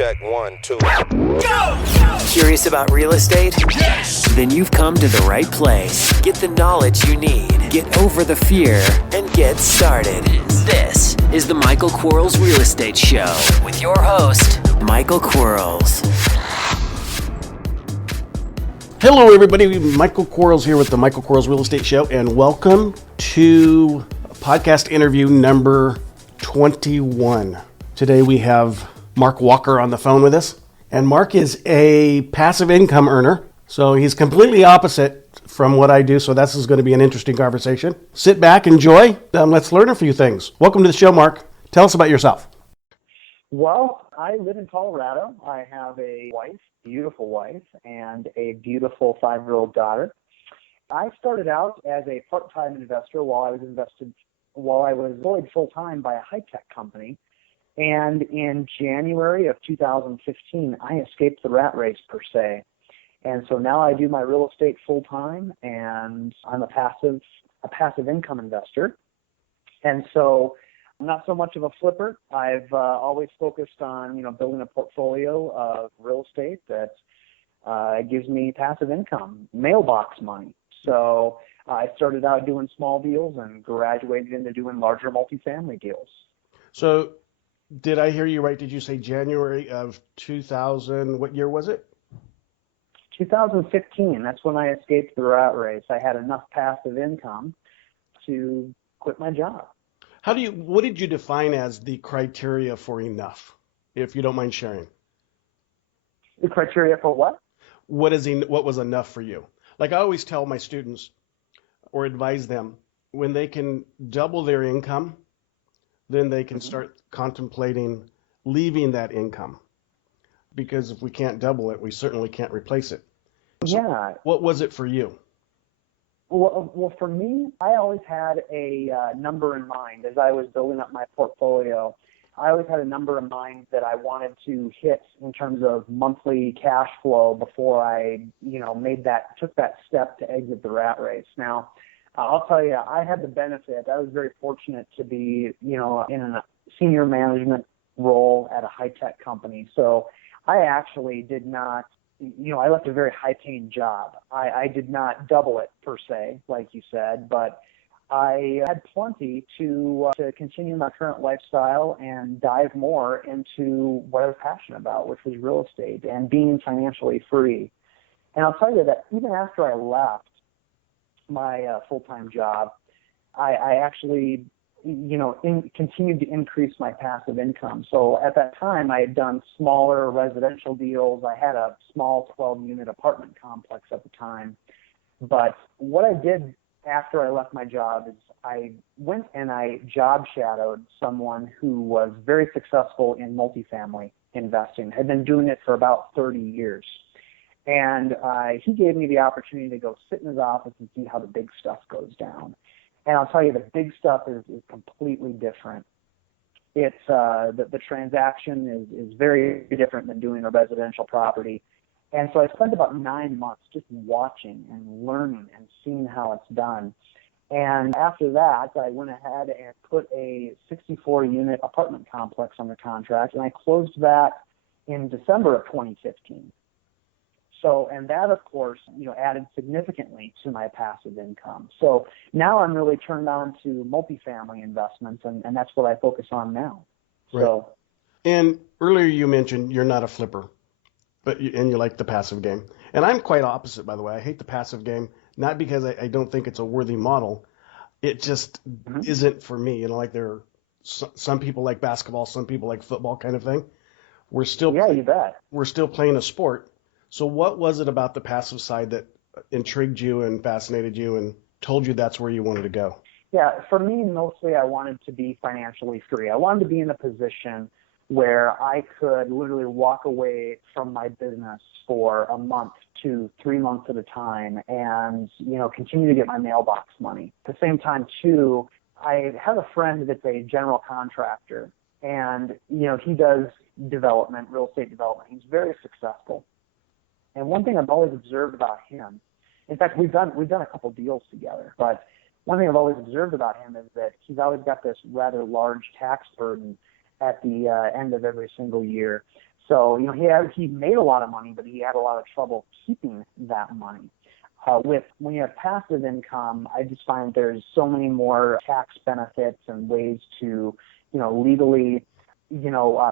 check, 1, 2. Go! Curious about real estate? Yes! Then you've come to the right place. Get the knowledge you need, get over the fear, and get started. This is the Michael Quarles Real Estate Show with your host, Michael Quarles. Hello, everybody. Michael Quarles here with the Michael Quarles Real Estate Show, and welcome to podcast interview number 21. Today we have Mark Walker on the phone with us, and Mark is a passive income earner, so he's completely opposite from what I do, so this is going to be an interesting conversation. Sit back, enjoy, let's learn a few things. Welcome to the show, Mark. Tell us about yourself. Well, I live in Colorado. I have a wife, beautiful wife, and a beautiful 5-year-old daughter. I started out as a part-time investor while I was employed full-time by a high-tech company. And in January of 2015, I escaped the rat race, per se. And so now I do my real estate full-time, and I'm a passive income investor. And so I'm not so much of a flipper. I've always focused on, building a portfolio of real estate that gives me passive income, mailbox money. So I started out doing small deals and graduated into doing larger multifamily deals. So did I hear you right? Did you say January of 2000? What year was it? 2015. That's when I escaped the rat race. I had enough passive income to quit my job. What did you define as the criteria for enough, if you don't mind sharing? The criteria for what? What was enough for you? Like I always tell my students or advise them, when they can double their income, then they can start contemplating leaving that income. Because if we can't double it, we certainly can't replace it. So yeah. What was it for you? Well, for me, I always had a number in mind as I was building up my portfolio. I always had a number in mind that I wanted to hit in terms of monthly cash flow before I, took that step to exit the rat race. Now, I'll tell you, I had the benefit. I was very fortunate to be, in a senior management role at a high-tech company. So I actually did not, I left a very high-paying job. I did not double it, per se, like you said, but I had plenty to continue my current lifestyle and dive more into what I was passionate about, which was real estate and being financially free. And I'll tell you that even after I left my full-time job, I actually, continued to increase my passive income. So at that time, I had done smaller residential deals. I had a small 12-unit apartment complex at the time. But what I did after I left my job is I went and I job shadowed someone who was very successful in multifamily investing, had been doing it for about 30 years. And he gave me the opportunity to go sit in his office and see how the big stuff goes down. And I'll tell you, the big stuff is completely different. It's the transaction is very different than doing a residential property. And so I spent about 9 months just watching and learning and seeing how it's done. And after that, I went ahead and put a 64-unit apartment complex under contract, and I closed that in December of 2015. So, and that, of course, added significantly to my passive income. So now I'm really turned on to multifamily investments, and that's what I focus on now. Right. So, and earlier you mentioned you're not a flipper, and you like the passive game. And I'm quite opposite, by the way. I hate the passive game, not because I don't think it's a worthy model. It just isn't for me. Like there are some people like basketball, some people like football kind of thing. You bet. We're still playing a sport. So what was it about the passive side that intrigued you and fascinated you and told you that's where you wanted to go? Yeah, for me, mostly I wanted to be financially free. I wanted to be in a position where I could literally walk away from my business for a month to 3 months at a time and, continue to get my mailbox money. At the same time, too, I have a friend that's a general contractor, and, he does development, real estate development. He's very successful. And one thing I've always observed about him, in fact, we've done a couple deals together, but one thing I've always observed about him is that he's always got this rather large tax burden at the end of every single year. So, he made a lot of money, but he had a lot of trouble keeping that money. When you have passive income, I just find there's so many more tax benefits and ways to, legally,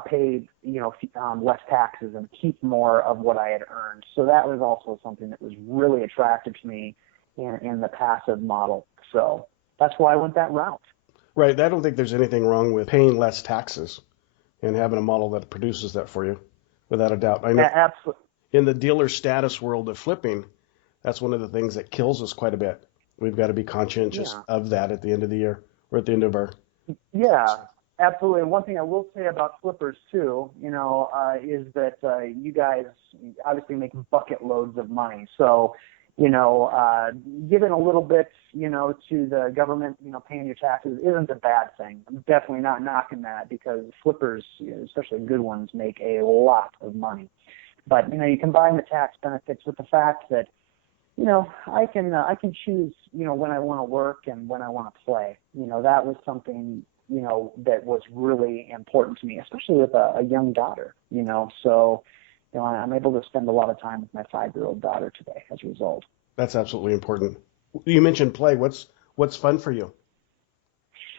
pay, less taxes and keep more of what I had earned. So that was also something that was really attractive to me in the passive model. So that's why I went that route. Right. I don't think there's anything wrong with paying less taxes and having a model that produces that for you, without a doubt. I know Absolutely. in the dealer status world of flipping, that's one of the things that kills us quite a bit. We've got to be conscientious of that at the end of the year or at the end of our... Yeah, absolutely. And one thing I will say about flippers too, is that you guys obviously make bucket loads of money. So, giving a little bit, to the government, paying your taxes isn't a bad thing. I'm definitely not knocking that, because flippers, especially good ones, make a lot of money. But, you combine the tax benefits with the fact that, I can choose, when I want to work and when I want to play. That was something, that was really important to me, especially with a young daughter, So, I'm able to spend a lot of time with my 5-year-old daughter today as a result. That's absolutely important. You mentioned play. What's fun for you?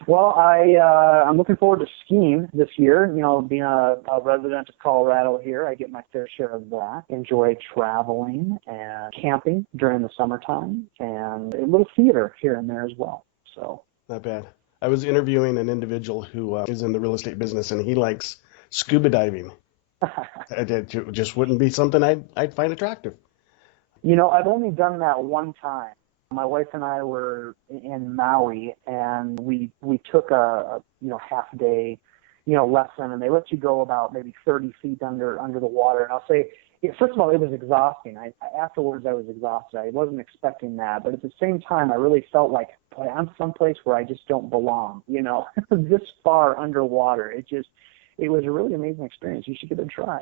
Well, I'm looking forward to skiing this year. Being a resident of Colorado here, I get my fair share of that. Enjoy traveling and camping during the summertime, and a little theater here and there as well. So Not bad. I was interviewing an individual who is in the real estate business, and he likes scuba diving. It just wouldn't be something I'd find attractive. I've only done that one time. My wife and I were in Maui, and we took a half day lesson, and they let you go about maybe 30 feet under the water. And I'll say, first of all, it was exhausting. Afterwards, I was exhausted. I wasn't expecting that, but at the same time, I really felt like, boy, I'm someplace where I just don't belong. This far underwater. It was a really amazing experience. You should give it a try.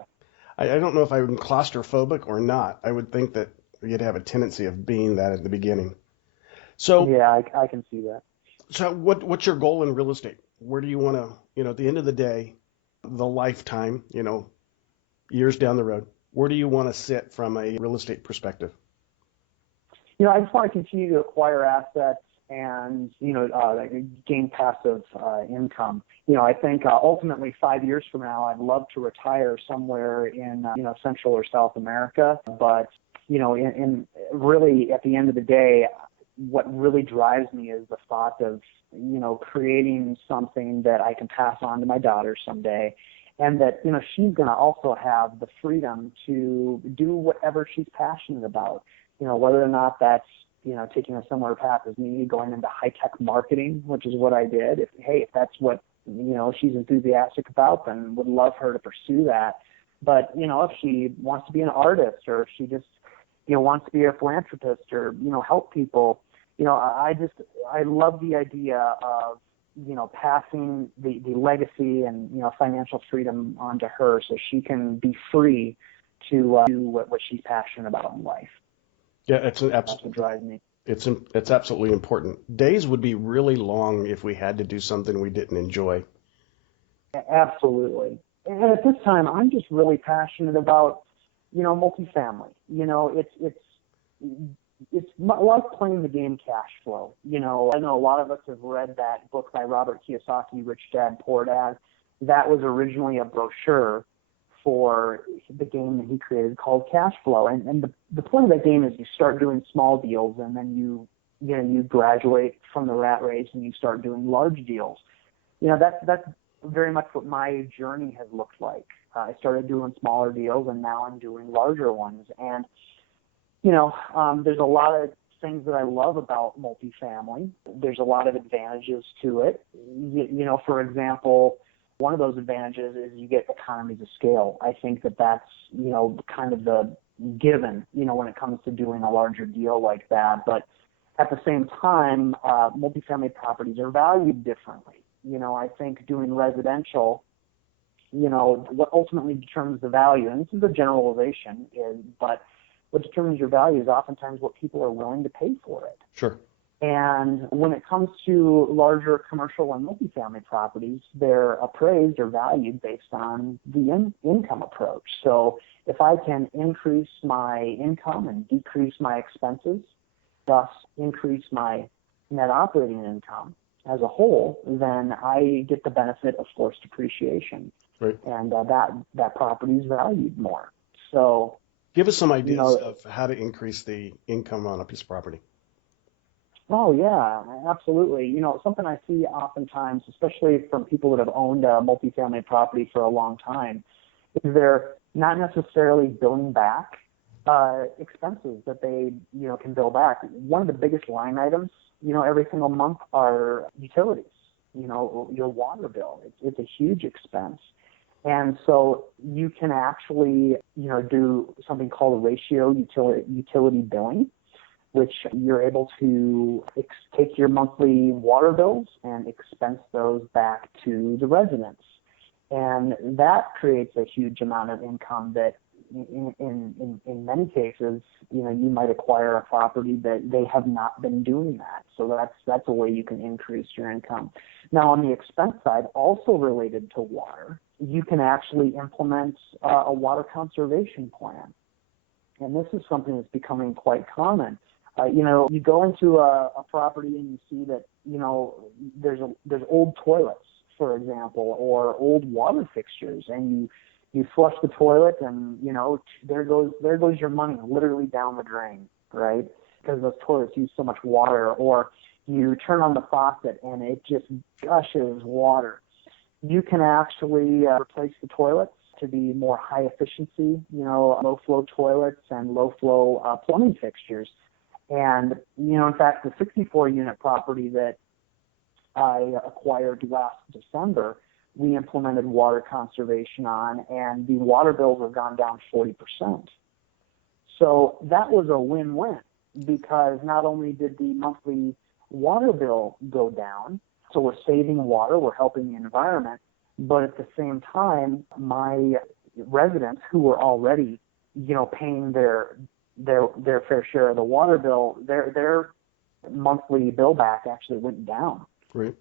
I don't know if I'm claustrophobic or not. I would think that you'd have a tendency of being that at the beginning. So yeah, I can see that. So what's your goal in real estate? Where do you want to, at the end of the day, the lifetime, years down the road, where do you want to sit from a real estate perspective? I just want to continue to acquire assets and, gain passive income. I think ultimately 5 years from now, I'd love to retire somewhere in, Central or South America. But, in really at the end of the day, what really drives me is the thought of, creating something that I can pass on to my daughter someday, and that, she's going to also have the freedom to do whatever she's passionate about, whether or not that's, taking a similar path as me, going into high-tech marketing, which is what I did. If that's what, she's enthusiastic about, then would love her to pursue that. But, if she wants to be an artist, or if she just, wants to be a philanthropist, or, help people, I love the idea of, passing the legacy and, financial freedom onto her, so she can be free to do what she's passionate about in life. Yeah, that's what drives me. It's absolutely important. Days would be really long if we had to do something we didn't enjoy. Absolutely. And at this time, I'm just really passionate about, multifamily. It's like playing the game cash flow. I know a lot of us have read that book by Robert Kiyosaki, Rich Dad, Poor Dad. That was originally a brochure for the game that he created called Cash Flow. And the point of that game is you start doing small deals, and then you graduate from the rat race and you start doing large deals. That's very much what my journey has looked like. I started doing smaller deals, and now I'm doing larger ones. And there's a lot of things that I love about multifamily. There's a lot of advantages to it. For example, one of those advantages is you get economies of scale. I think that's, kind of the given, when it comes to doing a larger deal like that. But at the same time, multifamily properties are valued differently. I think doing residential, what ultimately determines the value, and this is a generalization, but what determines your value is oftentimes what people are willing to pay for it. Sure. And when it comes to larger commercial and multifamily properties, they're appraised or valued based on the income approach. So if I can increase my income and decrease my expenses, thus increase my net operating income as a whole, then I get the benefit of forced depreciation. Right. And that property is valued more. So give us some ideas of how to increase the income on a piece of property. Oh, yeah, absolutely. Something I see oftentimes, especially from people that have owned a multifamily property for a long time, is they're not necessarily billing back expenses that they, can bill back. One of the biggest line items, every single month are utilities, your water bill. It's a huge expense. And so you can actually, do something called a ratio utility billing, which you're able to take your monthly water bills and expense those back to the residents. And that creates a huge amount of income that in many cases, you might acquire a property that they have not been doing that. So that's a way you can increase your income. Now, on the expense side, also related to water, you can actually implement a water conservation plan. And this is something that's becoming quite common. You go into a property and you see that, there's old toilets, for example, or old water fixtures, and you flush the toilet and, there goes your money literally down the drain, right? Because those toilets use so much water. Or you turn on the faucet and it just gushes water. You can actually replace the toilets to be more high efficiency, low flow toilets and low flow plumbing fixtures. And, in fact, the 64-unit property that I acquired last December, we implemented water conservation on, and the water bills have gone down 40%. So that was a win-win, because not only did the monthly water bill go down, so we're saving water, we're helping the environment, but at the same time, my residents who were already, paying their fair share of the water bill, their monthly bill back actually went down, right?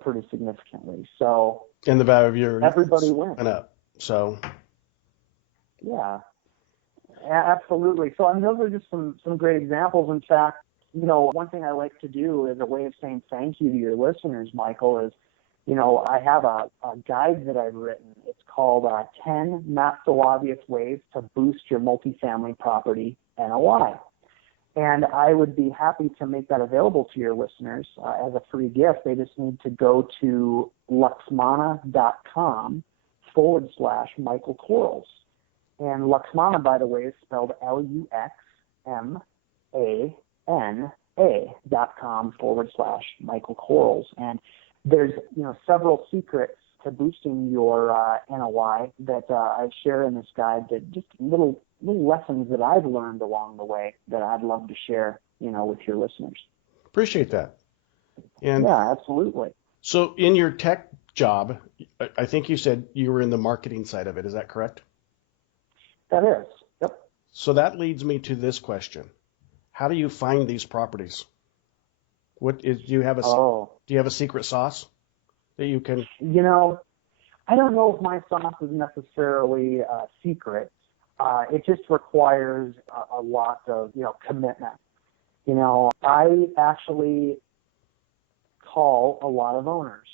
Pretty significantly. So and the value of your everybody wins. Went up. So yeah, absolutely. So those are just some great examples. In fact, one thing I like to do as a way of saying thank you to your listeners, Michael, is I have a guide that I've written. It's called 10 Not So Obvious Ways to Boost Your Multifamily Property NOI. And I would be happy to make that available to your listeners as a free gift. They just need to go to luxmana.com/Michael Quarles. And Luxmana, by the way, is spelled LUXMANA.com/Michael Quarles. And there's, several secrets to boosting your NOI that I share in this guide, that just little lessons that I've learned along the way that I'd love to share, with your listeners. Appreciate that. And yeah, absolutely. So in your tech job, I think you said you were in the marketing side of it. Is that correct? That is. Yep. So that leads me to this question. How do you find these properties? Do you have a secret sauce that you can? I don't know if my sauce is necessarily secret. It just requires a lot of, commitment. I actually call a lot of owners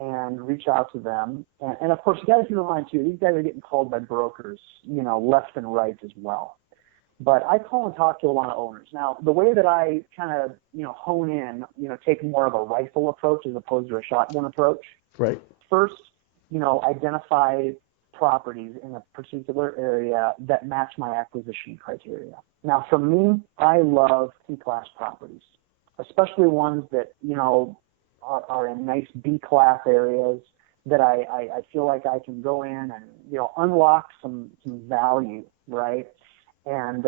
and reach out to them. And of course, you got to keep in mind, too, these guys are getting called by brokers, left and right as well. But I call and talk to a lot of owners. Now, the way that I kind of, hone in, take more of a rifle approach as opposed to a shotgun approach. Right. First, identify properties in a particular area that match my acquisition criteria. Now, for me, I love C-class properties, especially ones that, are in nice B-class areas that I feel like I can go in and, unlock some value, right? And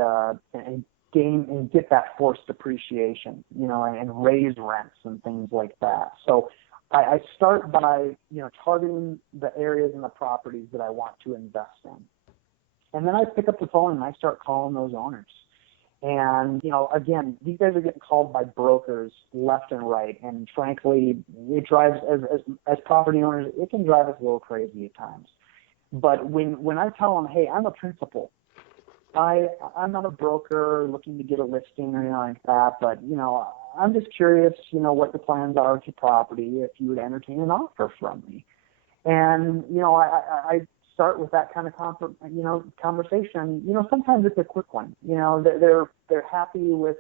get that forced appreciation, and raise rents and things like that. So I start by, targeting the areas and the properties that I want to invest in. And then I pick up the phone and I start calling those owners. And, again, these guys are getting called by brokers left and right. And frankly, it drives, as property owners, it can drive us a little crazy at times. But when I tell them, hey, I'm a principal, I'm not a broker looking to get a listing or anything like that, but, I'm just curious, what the plans are with your property, if you would entertain an offer from me. And, I start with that kind of conversation. Sometimes it's a quick one. They're happy with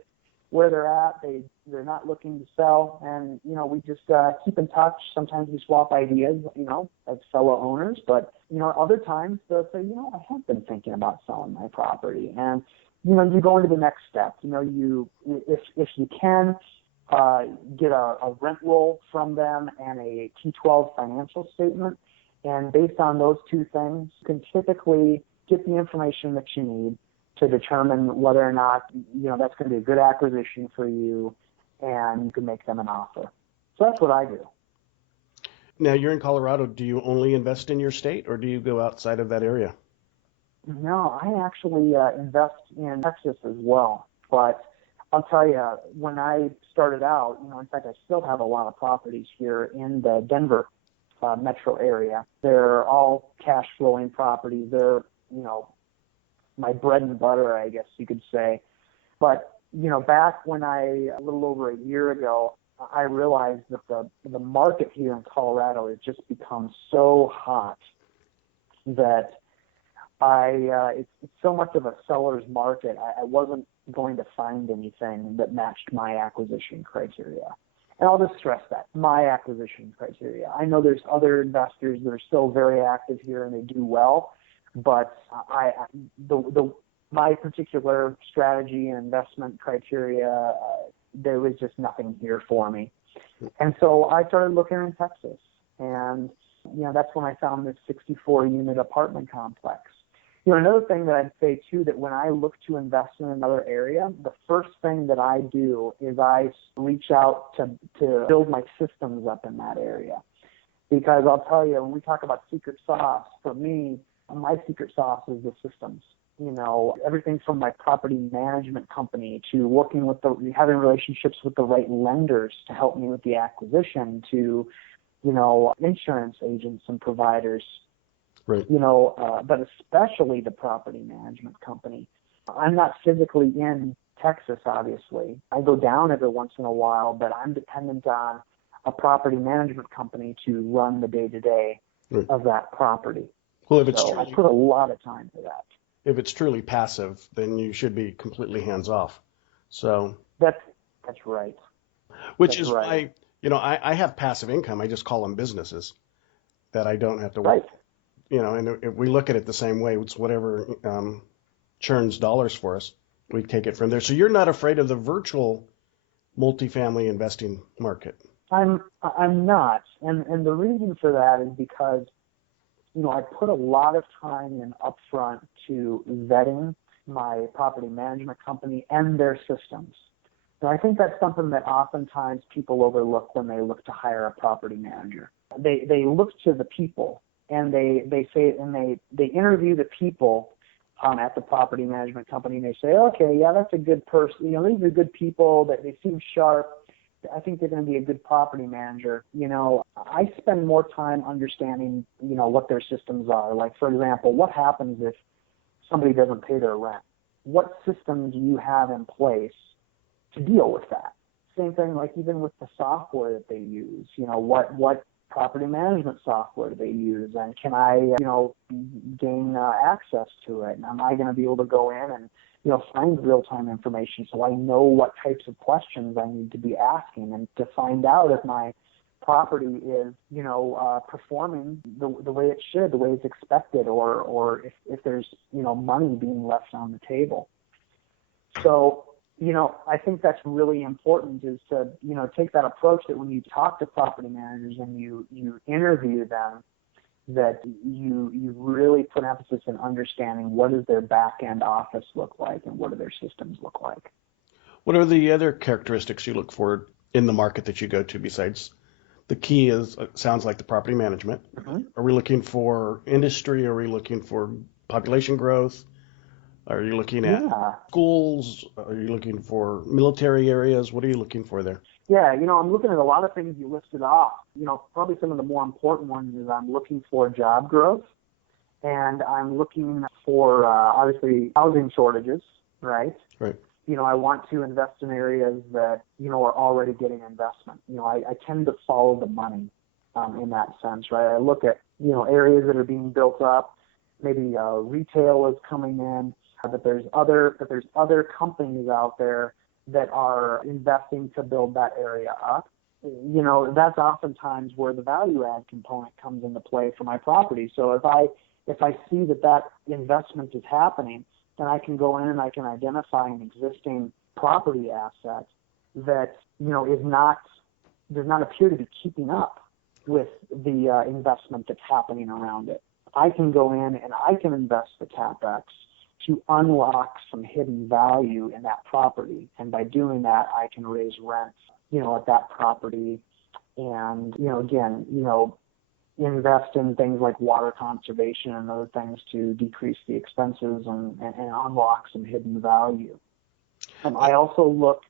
where they're at. They're not looking to sell, and we just keep in touch. Sometimes we swap ideas, as fellow owners. But other times they'll say, I have been thinking about selling my property, and you go into the next step. If you can get a rent roll from them and a T12 financial statement. And based on those two things, you can typically get the information that you need to determine whether or not, that's going to be a good acquisition for you, and you can make them an offer. So that's what I do. Now, you're in Colorado. Do you only invest in your state, or do you go outside of that area? No, I actually invest in Texas as well. But I'll tell you, when I started out, in fact, I still have a lot of properties here in the Denver metro area. They're all cash flowing properties. They're, my bread and butter, I guess you could say. But, back when a little over a year ago, I realized that the market here in Colorado has just become so hot that it's so much of a seller's market. I wasn't going to find anything that matched my acquisition criteria. And I'll just stress that, my acquisition criteria. I know there's other investors that are still very active here and they do well, but my particular strategy and investment criteria, there was just nothing here for me. And so I started looking in Texas, and that's when I found this 64-unit apartment complex. Another thing that I'd say, too, that when I look to invest in another area, the first thing that I do is I reach out to build my systems up in that area. Because I'll tell you, when we talk about secret sauce, for me, my secret sauce is the systems. Everything from my property management company to working with having relationships with the right lenders to help me with the acquisition to, insurance agents and providers. Right. But especially the property management company. I'm not physically in Texas, obviously. I go down every once in a while, but I'm dependent on a property management company to run the day-to-day of that property. Well, if it's so truly, I put a lot of time to that. If it's truly passive, then you should be completely hands-off. So that's right. Which is why, I have passive income. I just call them businesses that I don't have to work. Right. And if we look at it the same way, it's whatever churns dollars for us, we take it from there. So you're not afraid of the virtual multifamily investing market? I'm not, and the reason for that is because I put a lot of time in upfront to vetting my property management company and their systems. So I think that's something that oftentimes people overlook when they look to hire a property manager. They look to the people. And they say, and they interview the people at the property management company, and they say, okay, yeah, that's a good person. These are good people. That they seem sharp. I think they're going to be a good property manager. I spend more time understanding, what their systems are. Like, for example, what happens if somebody doesn't pay their rent? What system do you have in place to deal with that? Same thing, like even with the software that they use. What property management software do they use, and can I, gain access to it? And am I going to be able to go in and, find real-time information so I know what types of questions I need to be asking, and to find out if my property is, performing the way it should, the way it's expected, or if there's, money being left on the table. So, I think that's really important, is to, take that approach that when you talk to property managers and you interview them, that you really put emphasis in understanding what does their back-end office look like and what do their systems look like. What are the other characteristics you look for in the market that you go to besides the key is, sounds like the property management? Mm-hmm. Are we looking for industry? Are we looking for population growth? Are you looking at Yeah. schools? Are you looking for military areas? What are you looking for there? Yeah, I'm looking at a lot of things you listed off. Probably some of the more important ones is I'm looking for job growth, and I'm looking for, obviously, housing shortages, right? Right. I want to invest in areas that, are already getting investment. I tend to follow the money in that sense, right? I look at, areas that are being built up, maybe retail is coming in, that there's other companies out there that are investing to build that area up. That's oftentimes where the value add component comes into play for my property. So if I see that investment is happening, then I can go in and I can identify an existing property asset that, does not appear to be keeping up with the investment that's happening around it. I can go in and I can invest the CapEx to unlock some hidden value in that property. And by doing that, I can raise rents, at that property and, again, invest in things like water conservation and other things to decrease the expenses and unlock some hidden value. I also look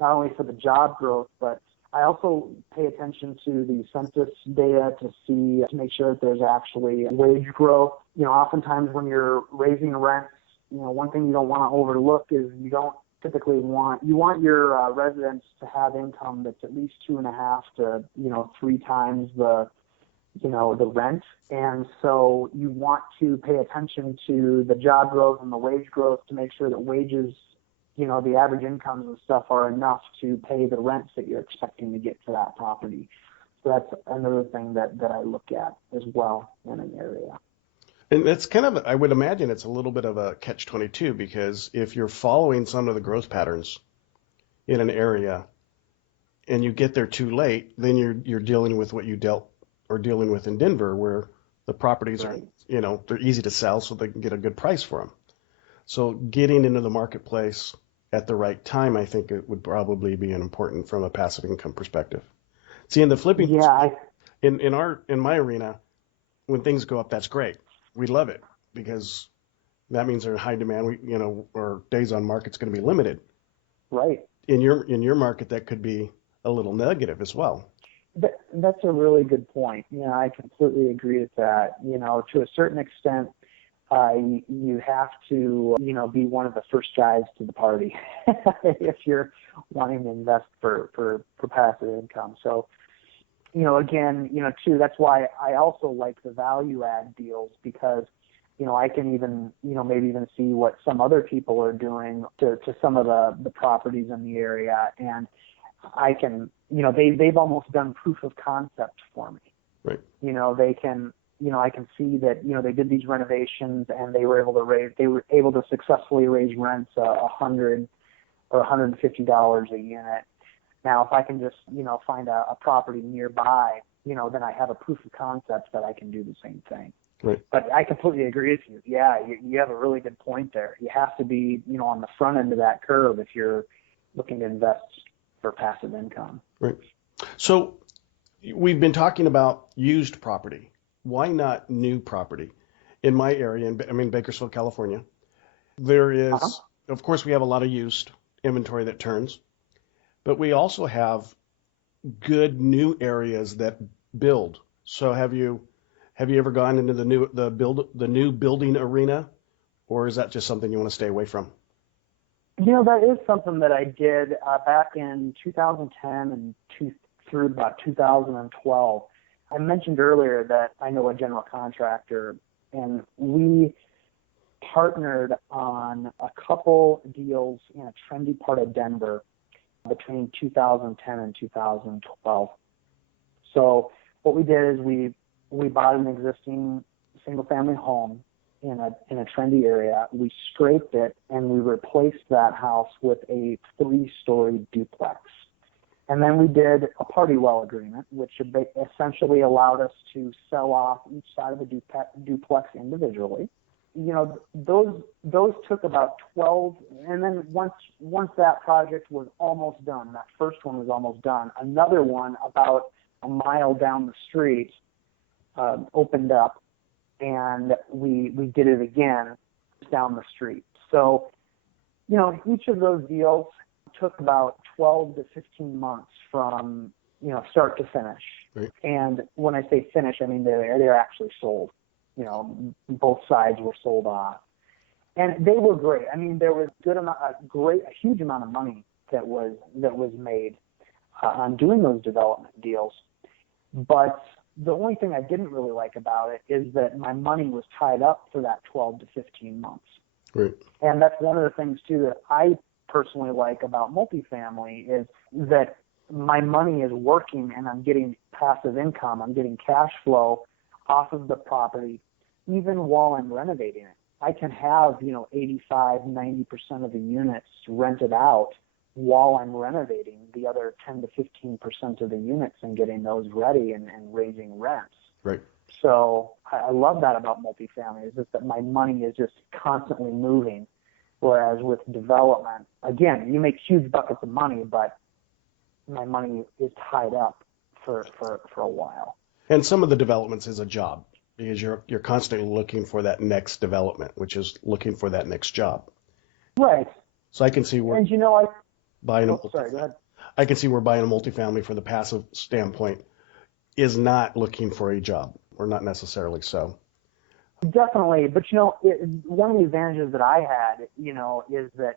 not only for the job growth, but I also pay attention to the census data to make sure that there's actually wage growth. Oftentimes when you're raising rents, one thing you don't want to overlook is you don't typically want your residents to have income that's at least 2.5 to 3 times the rent. And so you want to pay attention to the job growth and the wage growth to make sure that wages, the average incomes and stuff are enough to pay the rents that you're expecting to get for that property. So that's another thing that I look at as well in an area. And that's kind of, I would imagine it's a little bit of a catch-22 because if you're following some of the growth patterns in an area and you get there too late, then you're dealing with what you dealing with in Denver, where the properties Right. are, they're easy to sell, so they can get a good price for them. So getting into the marketplace at the right time, I think it would probably be important from a passive income perspective. See, in the flipping, in my arena, when things go up, that's great. We love it because that means they're in high demand. Our days on market's going to be limited. Right. In your market, that could be a little negative as well. That's a really good point. I completely agree with that. To a certain extent, you have to, be one of the first guys to the party if you're wanting to invest for passive income. So, again, too, that's why I also like the value add deals because, I can even, maybe even see what some other people are doing to some of the properties in the area. And I can, they've almost done proof of concept for me. Right. They can, I can see that, they did these renovations and they were able to successfully raise rents $100 or $150 a unit. Now, if I can just, find a property nearby, then I have a proof of concept that I can do the same thing. Right. But I completely agree with you. Yeah, you have a really good point there. You have to be, on the front end of that curve if you're looking to invest for passive income. Right. So we've been talking about used property. Why not new property? In my area, Bakersfield, California, there is, of course, we have a lot of used inventory that turns, but we also have good new areas that build. So have you ever gone into the new building arena, or is that just something you want to stay away from? That is something that I did back in 2010 and through about 2012. I mentioned earlier that I know a general contractor, and we partnered on a couple deals in a trendy part of Denver between 2010 and 2012. So what we did is we bought an existing single-family home in a trendy area. We scraped it and we replaced that house with a 3-story duplex. And then we did a party well agreement, which essentially allowed us to sell off each side of the duplex individually. Those took about 12, and then once that project was almost done, that first one was almost done, another one about a mile down the street opened up, and we did it again down the street. So, each of those deals took about 12 to 15 months from, start to finish. Right. And when I say finish, I mean they're actually sold. Both sides were sold off. And they were great. I mean, there was a huge amount of money that was made on doing those development deals. But the only thing I didn't really like about it is that my money was tied up for that 12 to 15 months. Right. And that's one of the things, too, that I personally like about multifamily is that my money is working and I'm getting passive income. I'm getting cash flow off of the property even while I'm renovating it. I can have, 85, 90% of the units rented out while I'm renovating the other 10 to 15% of the units and getting those ready and raising rents. Right. So I love that about multifamily, is just that my money is just constantly moving. Whereas with development, again, you make huge buckets of money, but my money is tied up for a while. And some of the developments is a job because you're constantly looking for that next development, which is looking for that next job. Right. So I can see where and buying sorry, go ahead. I can see where buying a multifamily for the passive standpoint is not looking for a job, or not necessarily so. Definitely, but one of the advantages that I had, is that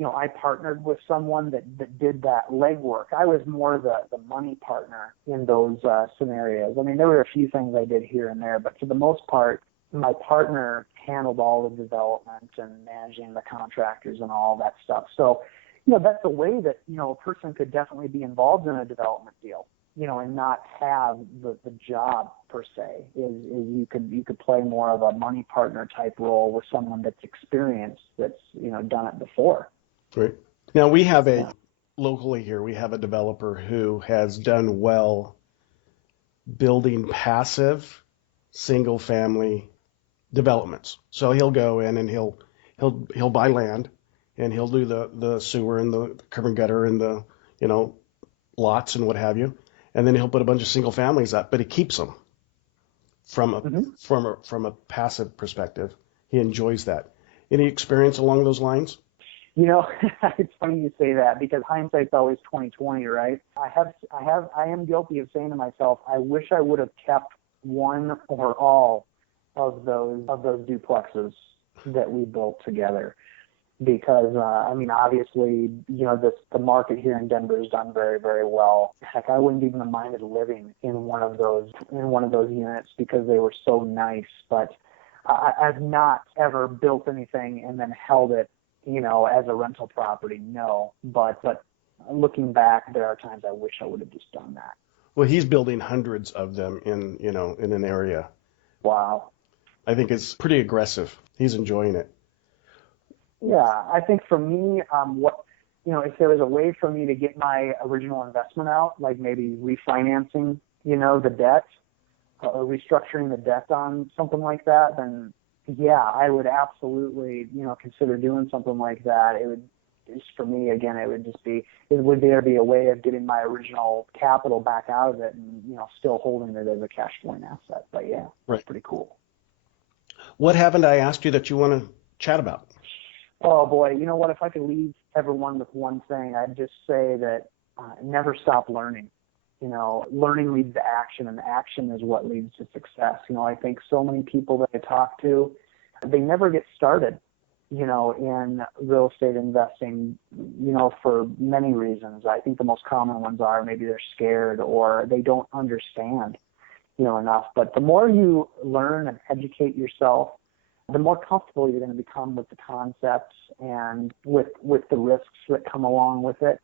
I partnered with someone that did that legwork. I was more the money partner in those scenarios. I mean, there were a few things I did here and there, but for the most part, my partner handled all the development and managing the contractors and all that stuff. So, that's a way that, a person could definitely be involved in a development deal, and not have the job per se. Is you could play more of a money partner type role with someone that's experienced, that's, done it before. Right. Now we have locally here, we have a developer who has done well building passive single family developments. So he'll go in and he'll buy land and he'll do the sewer and the curb and gutter and the, lots and what have you. And then he'll put a bunch of single families up, but he keeps them from a passive perspective. He enjoys that. Any experience along those lines? It's funny you say that because hindsight's always 20/20, right? I am guilty of saying to myself, I wish I would have kept one or all of those duplexes that we built together. Because obviously, the market here in Denver has done very, very well. Heck, I wouldn't even have minded living in one of those units because they were so nice. But I've not ever built anything and then held it, as a rental property. No, but looking back, there are times I wish I would have just done that. Well, he's building hundreds of them in an area. Wow. I think it's pretty aggressive. He's enjoying it. Yeah, I think for me, if there was a way for me to get my original investment out, like maybe refinancing, the debt or restructuring the debt on something like that, then yeah, I would absolutely, consider doing something like that. It would just, for me, again, would there be a way of getting my original capital back out of it and, still holding it as a cash flowing asset. But yeah, right. Pretty cool. What haven't I asked you that you want to chat about? Oh boy, you know what? If I could leave everyone with one thing, I'd just say that never stop learning. Learning leads to action, and action is what leads to success. I think so many people that I talk to, they never get started, in real estate investing, for many reasons. I think the most common ones are maybe they're scared or they don't understand, enough. But the more you learn and educate yourself, the more comfortable you're going to become with the concepts and with the risks that come along with it.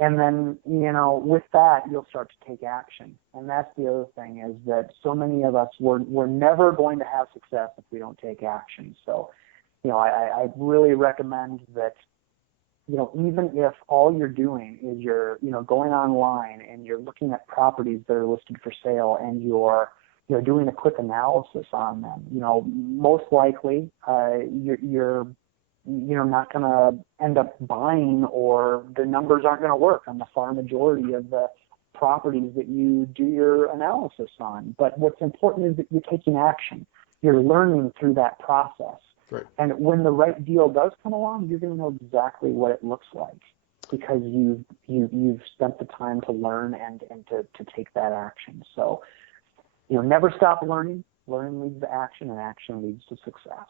And then, with that, you'll start to take action. And that's the other thing, is that so many of us, we're never going to have success if we don't take action. So, I really recommend that, even if all you're doing is you're, going online and you're looking at properties that are listed for sale and you're doing a quick analysis on them, most likely you're not going to end up buying, or the numbers aren't going to work on the far majority of the properties that you do your analysis on. But what's important is that you're taking action. You're learning through that process. Right. And when the right deal does come along, you're going to know exactly what it looks like because you've spent the time to learn and to take that action. So, never stop learning. Learning leads to action, and action leads to success.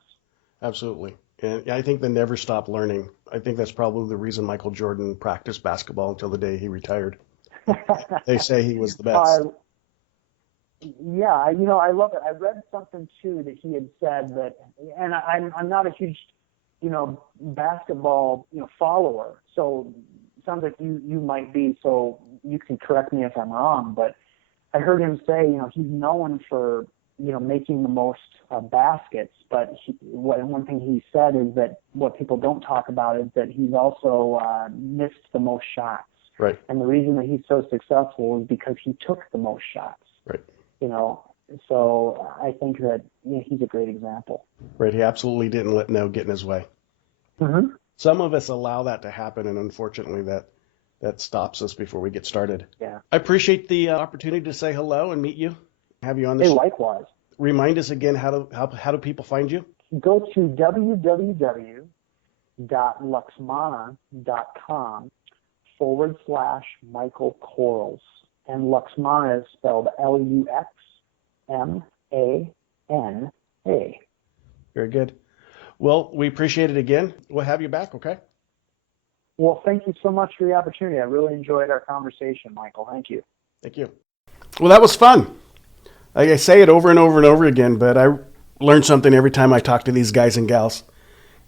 Absolutely. And I think the never stop learning. I think that's probably the reason Michael Jordan practiced basketball until the day he retired. They say he was the best. Yeah, I love it. I read something too that he had said that, and I'm not a huge, basketball, follower. So it sounds like you might be. So you can correct me if I'm wrong. But I heard him say, he's known for, making the most baskets. But one thing he said is that what people don't talk about is that he's also missed the most shots. Right. And the reason that he's so successful is because he took the most shots. Right. So I think that he's a great example. Right. He absolutely didn't let no get in his way. Mm-hmm. Some of us allow that to happen, and unfortunately that stops us before we get started. Yeah. I appreciate the opportunity to say hello and meet you. Have you on the show. Likewise. Remind us again, how do people find you? Go to www.luxmana.com/Michael Quarles. And Luxmana is spelled Luxmana. Very good. Well, we appreciate it again. We'll have you back, okay? Well, thank you so much for the opportunity. I really enjoyed our conversation, Michael. Thank you. Thank you. Well, that was fun. I say it over and over and over again, but I learn something every time I talk to these guys and gals.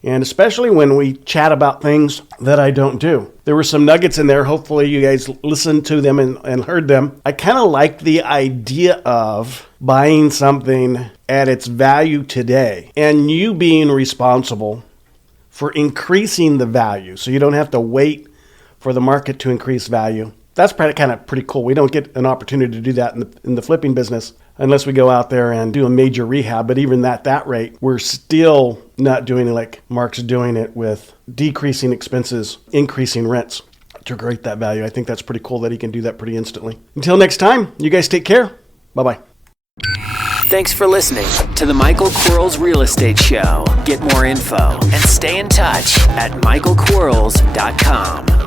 And especially when we chat about things that I don't do. There were some nuggets in there. Hopefully you guys listened to them and heard them. I kind of like the idea of buying something at its value today and you being responsible for increasing the value. So you don't have to wait for the market to increase value. That's kind of pretty cool. We don't get an opportunity to do that in the flipping business unless we go out there and do a major rehab. But even at that rate, we're still not doing it like Mark's doing it with decreasing expenses, increasing rents to create that value. I think that's pretty cool that he can do that pretty instantly. Until next time, you guys take care. Bye-bye. Thanks for listening to the Michael Quarles Real Estate Show. Get more info and stay in touch at michaelquarles.com.